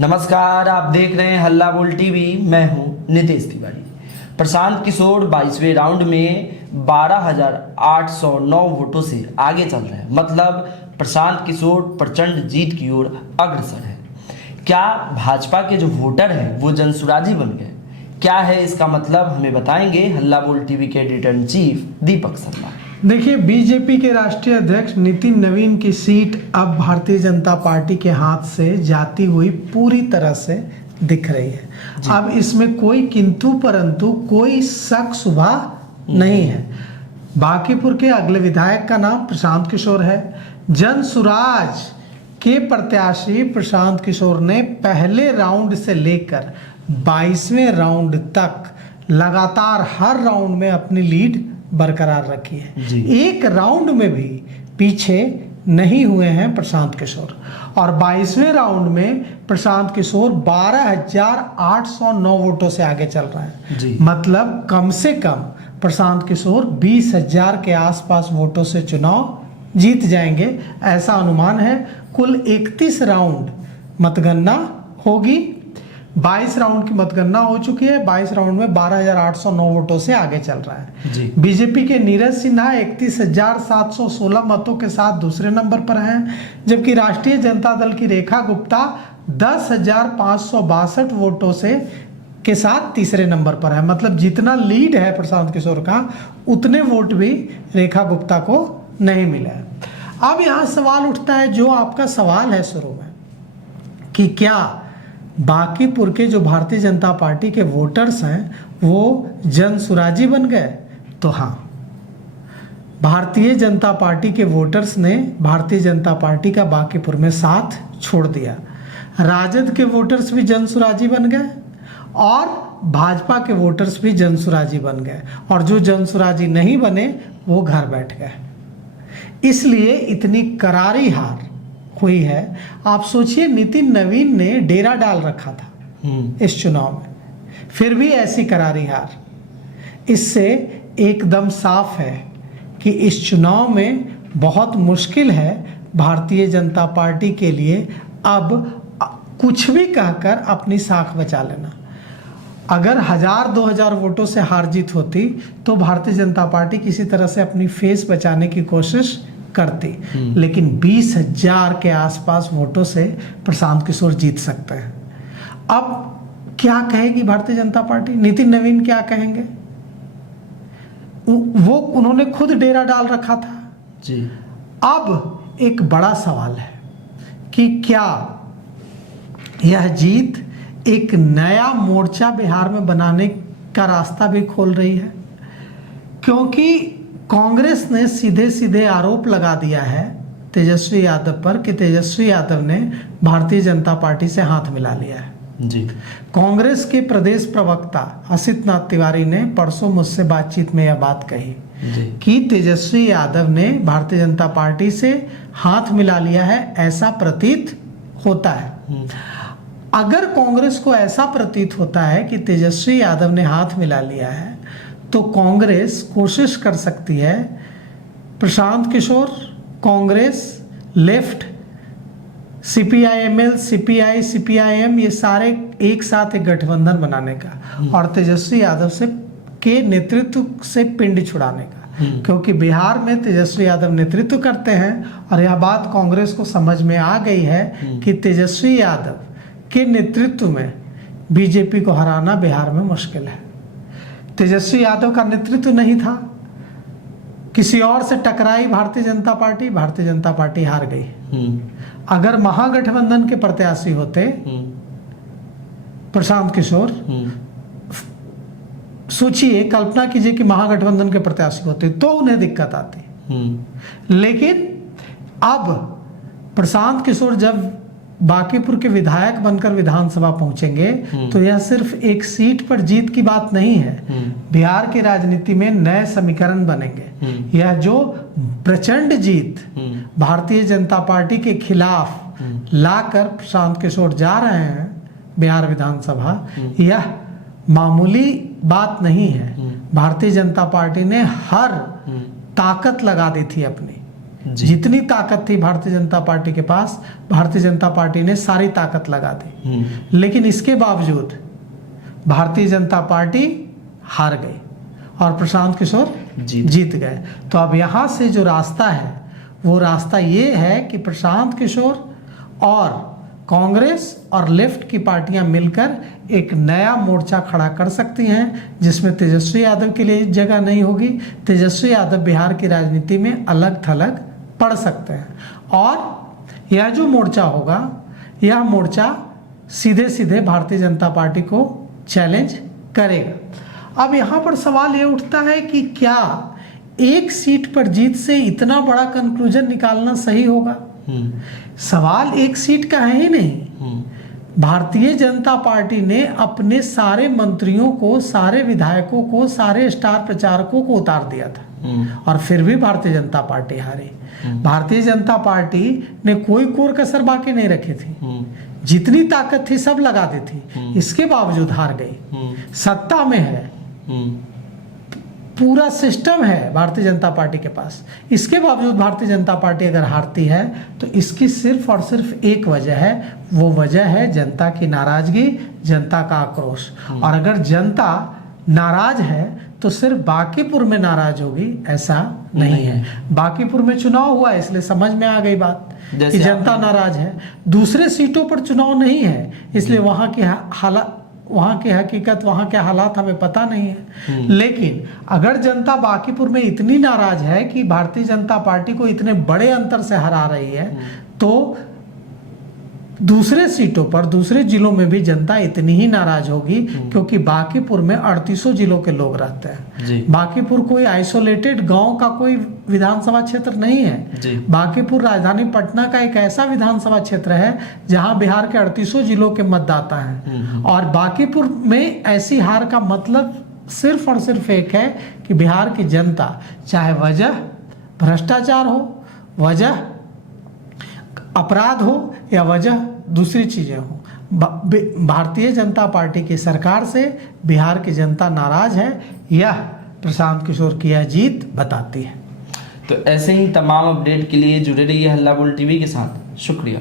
नमस्कार, आप देख रहे हैं हल्ला बोल टीवी। मैं हूं नितेश तिवारी। प्रशांत किशोर 22वें राउंड में 12,809 वोटों से आगे चल रहे हैं। मतलब प्रशांत किशोर प्रचंड जीत की ओर अग्रसर है। क्या भाजपा के जो वोटर हैं वो जनसुराजी बन गए? क्या है इसका मतलब, हमें बताएंगे हल्ला बोल टीवी के editor in chief Deepak Sharma. देखिए, बीजेपी के राष्ट्रीय अध्यक्ष नितिन नवीन की सीट अब भारतीय जनता पार्टी के हाथ से जाती हुई पूरी तरह से दिख रही है। अब इसमें कोई किंतु परंतु, कोई शक शुबा नहीं है। बांकीपुर के अगले विधायक का नाम प्रशांत किशोर है। जनसुराज के प्रत्याशी प्रशांत किशोर ने पहले राउंड से लेकर 22वें राउंड तक लगातार हर राउंड में अपनी लीड बरकरार रखी है। एक राउंड में भी पीछे नहीं हुए हैं प्रशांत किशोर। और 22वें राउंड में प्रशांत किशोर 12,809 वोटों से आगे चल रहा है। मतलब कम से कम प्रशांत किशोर 20,000 के आसपास वोटों से चुनाव जीत जाएंगे, ऐसा अनुमान है। कुल 31 राउंड मतगणना होगी। 22 राउंड की मतगणना हो चुकी है। 22 राउंड में 12,809 वोटों से आगे चल रहा है। बीजेपी के नीरज सिन्हा 31,716 मतों के साथ दूसरे नंबर पर हैं, जबकि राष्ट्रीय जनता दल की रेखा गुप्ता 10,562 वोटों से के साथ तीसरे नंबर पर है। मतलब जितना लीड है प्रशांत किशोर का, उतने वोट भी रेखा गुप्ता को नहीं मिला है। अब यहाँ सवाल उठता है, जो आपका सवाल है शुरू में, कि क्या बांकीपुर के जो भारतीय जनता पार्टी के वोटर्स हैं वो जनसुराजी बन गए? तो हाँ, भारतीय जनता पार्टी के वोटर्स ने भारतीय जनता पार्टी का बांकीपुर में साथ छोड़ दिया। राजद के वोटर्स भी जनसुराजी बन गए और भाजपा के वोटर्स भी जनसुराजी बन गए, और जो जनसुराजी नहीं बने वो घर बैठ गए। इसलिए इतनी करारी हार हुई है। आप सोचिए, नितिन नवीन ने डेरा डाल रखा था इस चुनाव में, फिर भी ऐसी करारी हार। इससे एकदम साफ है कि इस चुनाव में बहुत मुश्किल है भारतीय जनता पार्टी के लिए अब कुछ भी कहकर अपनी साख बचा लेना। अगर 1,000-2,000 वोटों से हार जीत होती तो भारतीय जनता पार्टी किसी तरह से अपनी फेस बचाने की कोशिश करती, लेकिन 20,000 के आसपास वोटों से प्रशांत किशोर जीत सकते हैं। अब क्या कहेगी भारतीय जनता पार्टी? नितिन नवीन क्या कहेंगे? वो उन्होंने खुद डेरा डाल रखा था जी। अब एक बड़ा सवाल है कि क्या यह जीत एक नया मोर्चा बिहार में बनाने का रास्ता भी खोल रही है? क्योंकि कांग्रेस ने सीधे सीधे आरोप लगा दिया है तेजस्वी यादव पर कि तेजस्वी यादव ने भारतीय जनता पार्टी से हाथ मिला लिया है जी। कांग्रेस के प्रदेश प्रवक्ता असित नाथ तिवारी ने परसों मुझसे बातचीत में यह बात कही कि तेजस्वी यादव ने भारतीय जनता पार्टी से हाथ मिला लिया है, ऐसा प्रतीत होता है। अगर कांग्रेस को ऐसा प्रतीत होता है कि तेजस्वी यादव ने हाथ मिला लिया है, तो कांग्रेस कोशिश कर सकती है प्रशांत किशोर, कांग्रेस, लेफ्ट, सीपीआईएमएल, सीपीआई, सीपीआईएम, ये सारे एक साथ एक गठबंधन बनाने का और तेजस्वी यादव से के नेतृत्व से पिंड छुड़ाने का। क्योंकि बिहार में तेजस्वी यादव नेतृत्व करते हैं और यह बात कांग्रेस को समझ में आ गई है कि तेजस्वी यादव के नेतृत्व में बीजेपी को हराना बिहार में मुश्किल है। तेजस्वी यादव का नेतृत्व नहीं था, किसी और से टकराई भारतीय जनता पार्टी, भारतीय जनता पार्टी हार गई। अगर महागठबंधन के प्रत्याशी होते प्रशांत किशोर, सोचिए, कल्पना कीजिए कि महागठबंधन के प्रत्याशी होते तो उन्हें दिक्कत आती। लेकिन अब प्रशांत किशोर जब बांकीपुर के विधायक बनकर विधानसभा पहुंचेंगे तो यह सिर्फ एक सीट पर जीत की बात नहीं है। बिहार की राजनीति में नए समीकरण बनेंगे। यह जो प्रचंड जीत भारतीय जनता पार्टी के खिलाफ लाकर प्रशांत किशोर जा रहे हैं बिहार विधानसभा, यह मामूली बात नहीं है। भारतीय जनता पार्टी ने हर ताकत लगा दी थी अपनी जी। जितनी ताकत थी भारतीय जनता पार्टी के पास, भारतीय जनता पार्टी ने सारी ताकत लगा दी, लेकिन इसके बावजूद भारतीय जनता पार्टी हार गई और प्रशांत किशोर जीत गए। तो अब यहाँ से जो रास्ता है वो रास्ता ये है कि प्रशांत किशोर और कांग्रेस और लेफ्ट की पार्टियां मिलकर एक नया मोर्चा खड़ा कर सकती हैं, जिसमें तेजस्वी यादव के लिए जगह नहीं होगी। तेजस्वी यादव बिहार की राजनीति में अलग थलग पड़ सकते हैं और यह जो मोर्चा होगा, यह मोर्चा सीधे सीधे भारतीय जनता पार्टी को चैलेंज करेगा। अब यहाँ पर सवाल ये उठता है कि क्या एक सीट पर जीत से इतना बड़ा कंक्लूजन निकालना सही होगा? सवाल एक सीट का है ही नहीं। भारतीय जनता पार्टी ने अपने सारे मंत्रियों को, सारे विधायकों को, सारे स्टार प्रचारकों को उतार दिया था और फिर भी भारतीय जनता पार्टी हारी। भारतीय जनता पार्टी ने कोई कोर कसर बाकी नहीं रखी थी, जितनी ताकत थी सब लगा दी थी, इसके बावजूद हार गई। सत्ता में है, पूरा सिस्टम है भारतीय जनता पार्टी के पास, इसके बावजूद भारतीय जनता पार्टी अगर हारती है तो इसकी सिर्फ और सिर्फ एक वजह है, वो वजह है जनता की नाराजगी, जनता का आक्रोश। और अगर जनता नाराज है तो सिर्फ बांकीपुर में नाराज होगी ऐसा नहीं है। बांकीपुर में चुनाव हुआ इसलिए समझ में आ गई बात कि जनता नाराज है। दूसरे सीटों पर चुनाव नहीं है इसलिए वहाँ की हकीकत, वहाँ के हालात हमें पता नहीं है। लेकिन अगर जनता बांकीपुर में इतनी नाराज है कि भारतीय जनता पार्टी को इतने बड़े अंतर से हरा रही है, तो दूसरे सीटों पर, दूसरे जिलों में भी जनता इतनी ही नाराज होगी, क्योंकि बांकीपुर में 38 जिलों के लोग रहते हैं। बांकीपुर कोई आइसोलेटेड गांव का कोई विधानसभा क्षेत्र नहीं है। बांकीपुर राजधानी पटना का एक ऐसा विधानसभा क्षेत्र है जहां बिहार के 38 जिलों के मतदाता हैं। और बांकीपुर में ऐसी हार का मतलब सिर्फ और सिर्फ एक है कि बिहार की जनता, चाहे वजह भ्रष्टाचार हो, वजह अपराध हो या वजह दूसरी चीजें हो, भारतीय जनता पार्टी की सरकार से बिहार की जनता नाराज है। यह प्रशांत किशोर की यह जीत बताती है। तो ऐसे ही तमाम अपडेट के लिए जुड़े रहिए हल्ला बोल टीवी के साथ। शुक्रिया।